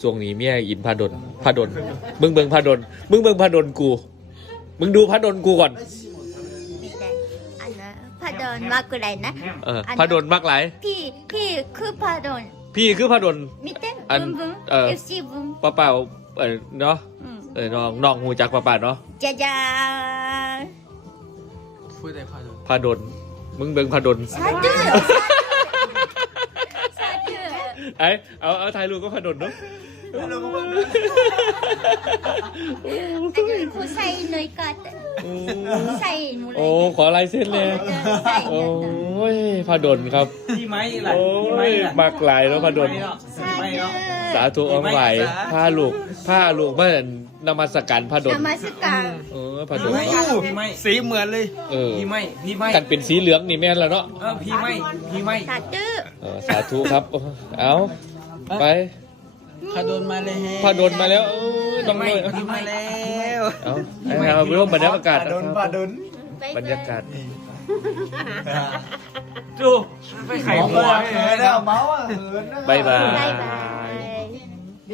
ช่วงนี้เมียอินพาดลมึงเบิ่งพาดลกูมึงดูพาดลกูก่อนพาดอนมากกว่าไรนะพาดลมากหลายพี่คือพาดอน พี่คือพาดลมิเต้อันFC บุ้มป้าเปล่าเนาะน้องหูจักป้าเนาะจ้าจ้าพูดได้พาดลมึงเบิ่งพาดลสาธุไอ้เอาถ่ายรูปก็พาดลเนาะผู้ใส่เนยกัดใส่หนูเลยโอ้ขอลายเส้นเลยโอ้ยพาดลครับพี่ไม้ล่ะโอ้ยมากหลายแล้วพาดลสาธุองค์ไหวผ้าลูกเมื่อนมัสการพาดลนมัสการพาดลพี่ไม้สีเหมือนเลยพี่ไม้กันเป็นสีเหลืองนี่แม่นแล้วเนาะพี่ไม้สาธุสาธุครับเอาไปพาดลมาแล้วพาดลมาแล้วต้องเลยพี่ไม้แล้วเอาร่วมบรรยากาศบรรยากาศดูไม่ไข่หัวบายบาย